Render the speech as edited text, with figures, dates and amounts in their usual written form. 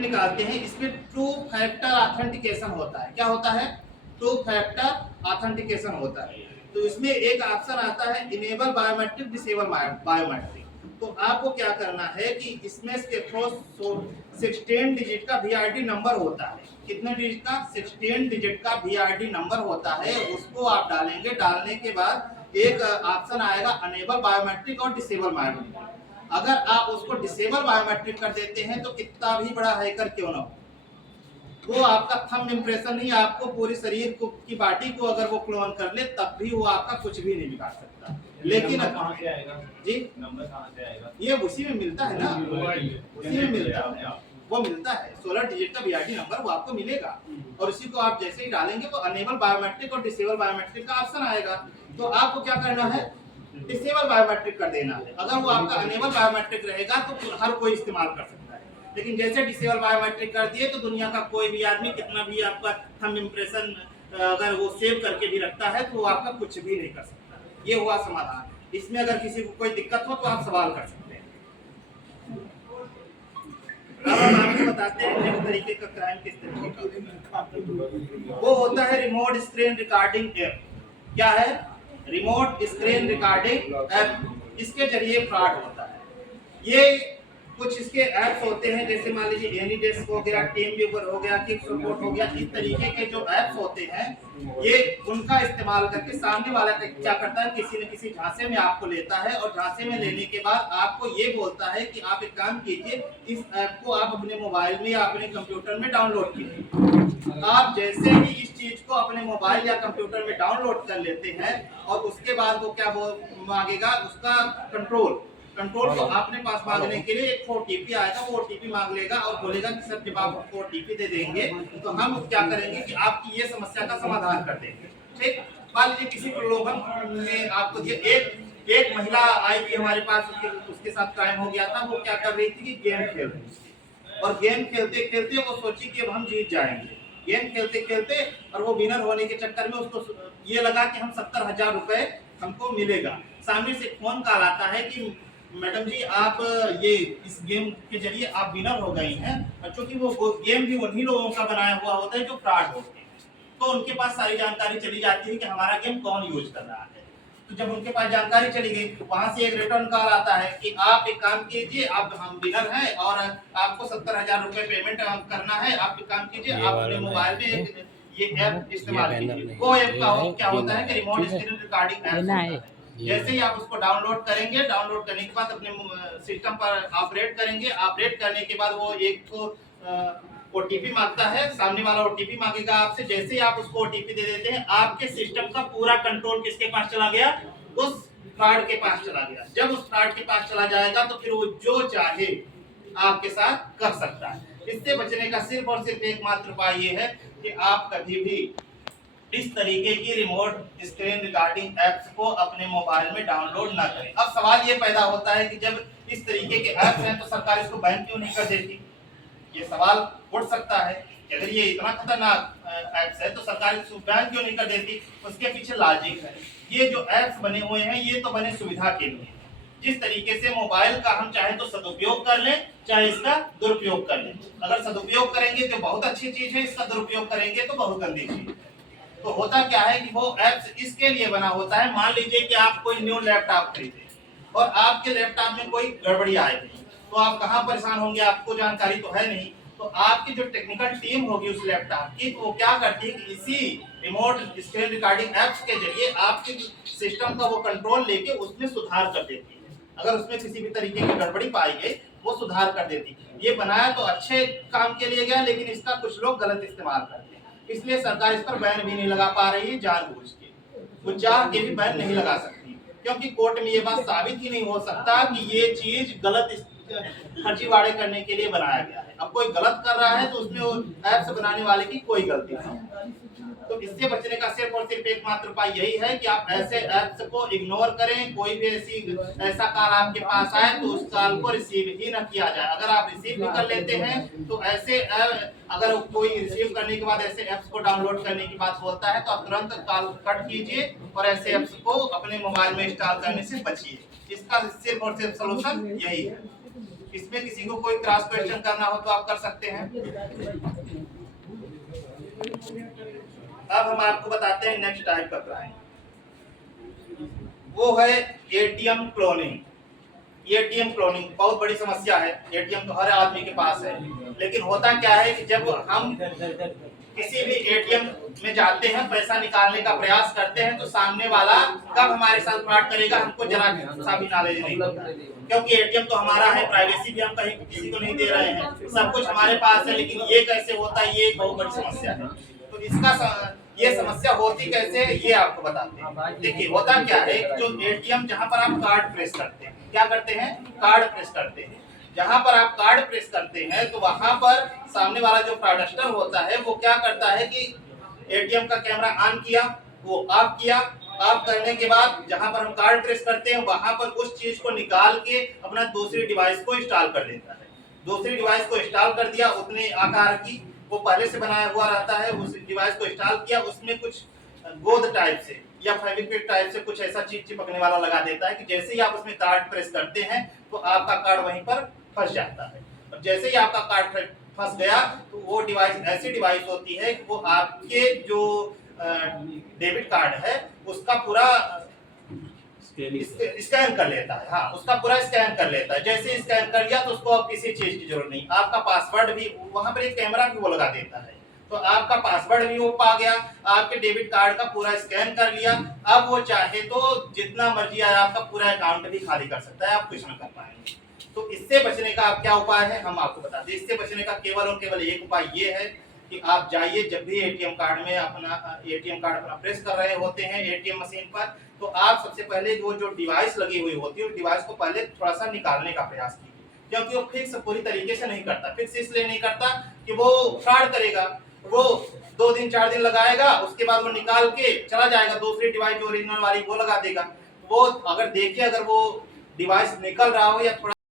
निकालते हैं, इसमें टू फैक्टर ऑथेंटिकेशन होता है। क्या होता है? टू फैक्टर ऑथेंटिकेशन होता है। तो इसमें एक ऑप्शन आता है इनेबल बायोमेट्रिक, डिसेबल बायोमेट्रिक। तो आपको क्या करना है कि इसमें से 16 डिजिट का वीआईडी नंबर होता है। कितने डिजिट का? 16 डिजिट का वीआईडी नंबर होता है। उसको आप डालेंगे। डालने के बाद एक ऑप्शन आएगा अनेबल बायोमेट्रिक और डिसेबल बायोमेट्रिक। अगर आप उसको डिसेबल बायोमेट्रिक कर देते हैं तो कितना भी बड़ा हैकर क्यों ना हो, वो आपका थंब इम्प्रेशन नहीं, आपको पूरी शरीर को की बॉडी को अगर वो क्लोन कर ले तब भी वो आपका कुछ भी नहीं बिगाड़ सकता। लेकिन कहां से आएगा जी? नंबर कहां से आएगा? ये उसी में मिलता है ना, उसी में मिलता है, वो मिलता है 16 डिजिट का वीआईडी नंबर, वो आपको मिलेगा। और उसी को आप जैसे ही डालेंगे वो अनेबल बायोमेट्रिक और डिसेबल बायोमेट्रिक का ऑप्शन आएगा। तो आपको क्या करना है? डिसेबल बायोमेट्रिक कर देना है। अगर वो आपका अनेबल बायोमेट्रिक रहेगा तो हर कोई इस्तेमाल कर सकता है, लेकिन जैसे डिसेबल बायोमेट्रिक कर दिए तो दुनिया का कोई भी आदमी कितना भी आपका थंब इम्प्रेशन अगर वो सेव करके भी रखता है तो वो आपका कुछ भी नहीं कर सकता। ये हुआ समाधान। इसमें अगर किसी को कोई दिक्कत हो तो आप सवाल कर सकते हैं। अब हम आपको बताते हैं नेक्स्ट तरीके का क्राइम किस तरीके का। वो होता है रिमोट स्क्रीन रिकॉर्डिंग ऐप। क्या है? Remote screen recording app. इसके जरिए फ्रॉड होता है। ये कुछ इसके ऐप्स होते हैं, जैसे मान लीजिए एनीडेस्क हो गया, टीम व्यूवर हो गया, किक सपोर्ट हो गया। इस तरीके के जो ऐप्स होते हैं ये उनका इस्तेमाल करके सामने वाला क्या करता है, किसी न किसी झांसे में आपको लेता है और झांसे में लेने के बाद आपको ये बोलता है कि आप एक काम कीजिए, इस ऐप को आप अपने मोबाइल में या अपने कंप्यूटर में डाउनलोड कीजिए। आप जैसे ही इस चीज को अपने मोबाइल या कंप्यूटर में डाउनलोड कर लेते हैं और उसके बाद वो क्या मांगेगा, उसका कंट्रोल को अपने पास मांगने के लिए एक ओटीपी आएगा। वो ओटीपी मांग लेगा और बोलेगा कि सर जब आप ओटीपी दे देंगे तो हम क्या करेंगे कि आपकी ये समस्या का समाधान कर देंगे। ठीक? मान लीजिए किसी प्रलोभन में आपको दिए, एक महिला आई थी हमारे पास, उसके साथ क्राइम हो गया था। वो क्या कर रही थी कि गेम खेल रही थी और गेम खेलते खेलते वो सोची कि अब हम जीत जाएंगे। गेम खेलते खेलते और वो विनर होने के चक्कर में उसको ये लगा कि हम 70,000 रुपए हमको मिलेगा। सामने से फोन कॉल आता है कि मैडम जी आप ये इस गेम के जरिए आप विनर हो गई हैं। और चूंकि वो गेम भी उन्हीं लोगों का बनाया हुआ होता है जो फ्रॉड होते हैं, तो उनके पास सारी जानकारी चली जाती है कि हमारा गेम कौन यूज कर रहा है। तो जब उनके पास जानकारी चली गई तो वहां से एक रिटर्न कॉल आता है कि आप एक काम कीजिए, आप हम विनर हैं और आपको 70,000 रुपए पेमेंट करना है। आप एक काम कीजिए, आप अपने मोबाइल में ये ऐप इस्तेमाल कीजिए। वो ऐप का क्या होता है कि रिमोट स्क्रीन रिकॉर्डिंग ऐप होता है। जैसे ही आप उसको डाउनलोड करेंगे, डाउनलोड करने के बाद अपने सिस्टम पर ऑपरेट करेंगे। ऑपरेट करने के बाद वो एक तो ओटीपी मांगता है, सामने वाला ओटीपी मांगेगा आपसे। जैसे ही आप उसको ओटीपी दे देते हैं, आपके सिस्टम का पूरा कंट्रोल किसके पास चला गया? उस फ्रॉड के पास चला गया। जब उस फ्रॉड के पास चला जाएगा तो फिर वो जो चाहे आपके साथ कर सकता है। इससे बचने का सिर्फ और सिर्फ एकमात्र उपाय ये है कि आप कभी भी इस तरीके की रिमोट स्क्रीन रिकॉर्डिंग ऐप्स को अपने मोबाइल में डाउनलोड ना करें। अब सवाल ये पैदा होता है कि जब इस तरीके के ऐप्स हैं तो सरकार इसको बैन क्यों नहीं कर देती? ये सवाल उठ सकता है कि अगर ये इतना खतरनाक ऐप्स है तो सरकार इसको बैन क्यों नहीं कर देती? उसके पीछे लॉजिक है। ये जो ऐप्स बने हुए हैं ये तो बने सुविधा के लिए। जिस तरीके से मोबाइल का हम चाहे तो सदुपयोग कर लें, चाहे इसका दुरुपयोग कर लें। अगर सदुपयोग करेंगे तो बहुत अच्छी चीज है, इसका दुरुपयोग करेंगे तो बहुत गंदी चीज है। तो होता क्या है कि वो ऐप्स इसके लिए बना होता है। मान लीजिए कि आप कोई न्यू लैपटॉप खरीदे और आपके लैपटॉप में कोई गड़बड़ी आ गई, तो आप कहाँ परेशान होंगे? आपको जानकारी तो है नहीं। तो आपकी जो टेक्निकल टीम होगी उस लैपटॉप की, तो वो क्या करती है कि इसी रिमोट स्क्रीन रिकॉर्डिंग ऐप्स के जरिए आपके सिस्टम का वो कंट्रोल लेके उसमें सुधार कर देती है। अगर उसमें किसी भी तरीके की गड़बड़ी पाई गई वो सुधार कर देती है। ये बनाया तो अच्छे काम के लिए गया, लेकिन इसका कुछ लोग गलत इस्तेमाल करते हैं। इसलिए सरकार इस पर बैन भी नहीं लगा पा रही है जानबूझ के। वो चाह के भी बैन नहीं लगा सकती, क्योंकि कोर्ट में ये बात साबित ही नहीं हो सकता कि ये चीज गलत फर्जीवाड़े करने के लिए बनाया गया है। अब कोई गलत कर रहा है तो उसमें वो ऐप्स बनाने वाले की कोई गलती नहीं। तो इससे बचने का सिर्फ और सिर्फ एकमात्र उपाय यही है कि आप ऐसे ऐप्स को इग्नोर करें। कोई भी ऐसा कॉल आपके पास आए तो उस कॉल को रिसीव ही न किया जाए। अगर आप रिसीव भी कर लेते हैं तो ऐसे अगर कोई रिसीव करने के बाद ऐसे ऐप्स को डाउनलोड करने की बात बोलता है तो आप तुरंत कॉल कट कीजिए और ऐसे ऐप्स को अपने मोबाइल में इंस्टॉल करने से बचिए। इसका सिर्फ और सिर्फ सलूशन यही है। इसमें किसी को कोई क्रॉस क्वेश्चन करना हो तो आप कर सकते हैं। अब हम आपको बताते हैं नेक्स्ट टाइप का क्राइम, वो है एटीएम क्लोनिंग। एटीएम क्लोनिंग बहुत बड़ी समस्या है। एटीएम तो हर आदमी के पास है, लेकिन होता क्या है कि जब हम किसी भी एटीएम में जाते हैं, पैसा निकालने का प्रयास करते हैं, तो सामने वाला कब हमारे साथ फ्रॉड करेगा हमको जरा सा भी नॉलेज नहीं होता है, क्योंकि एटीएम तो हमारा है, प्राइवेसी भी हम कहीं किसी को नहीं दे रहे हैं, सब कुछ हमारे पास है, लेकिन ये कैसे होता है, ये एक बहुत बड़ी समस्या है। तो इसका ये समस्या होती कैसे है ये आपको बताते हैं। देखिए होता क्या है, जो एटीएम जहां पर आप कार्ड प्रेस करते हैं, क्या करते हैं, कार्ड प्रेस करते हैं, जहां पर आप कार्ड प्रेस करते हैं तो वहां पर सामने वाला जो फ्रॉडस्टर होता है वो क्या करता है कि एटीएम का कैमरा ऑन किया, वो ऑफ किया, ऑफ करने के बाद जहां पर हम कार्ड प्रेस करते हैं वहां पर उस चीज को निकाल के अपना दूसरी डिवाइस को इंस्टॉल कर देता है। दूसरी डिवाइस को इंस्टॉल कर दिया, उतने आकार की वो पहले से बनाया हुआ रहता है, उस डिवाइस को इंस्टॉल किया, उसमें कुछ गोंद टाइप से या फेविक्विक टाइप से कुछ ऐसा चीज चिपकने वाला लगा देता है कि जैसे ही आप उसमें कार्ड प्रेस करते हैं तो आपका कार्ड वहीं पर फंस जाता है। और जैसे ही आपका कार्ड फंस गया तो वो डिवाइस ऐसी डिवाइस होती है कि वो आपके जो डेबिट कार्ड है उसका पूरा स्कैन कर लेता है। हाँ, उसका पूरा स्कैन कर लेता है। जैसे स्कैन कर लिया तो उसको अब किसी चीज की जरूरत नहीं, आपका पासवर्ड भी वहां पर एक कैमरा भी वो लगा देता है, तो आपका पासवर्ड भी वो पा गया, आपके डेबिट कार्ड का पूरा स्कैन कर लिया। अब वो चाहे तो जितना मर्जी आए आपका पूरा अकाउंट भी खाली कर सकता है, आप कुछ ना कर पाएंगे। तो इससे बचने का आप क्या उपाय है हम आपको बताते हैं। इससे बचने का केवल और केवल एक उपाय ये है कि आप जाइए, जब भी एटीएम कार्ड अपना प्रेस कर रहे होते हैं एटीएम मशीन पर, तो आप सबसे पहले वो जो डिवाइस लगी हुई होती है उस डिवाइस को पहले थोड़ा सा निकालने का प्रयास कीजिए, क्योंकि वो फिक्स पूरी तरीके से नहीं करता। फिक्स इसलिए नहीं करता कि वो फ्रॉड करेगा, वो 2 दिन 4 दिन लगाएगा, उसके बाद वो निकाल के चला जाएगा, दूसरी डिवाइस जो ओरिजिनल वाली वो लगा देगा। वो अगर देखिए, अगर वो डिवाइस निकल रहा हो या थोड़ा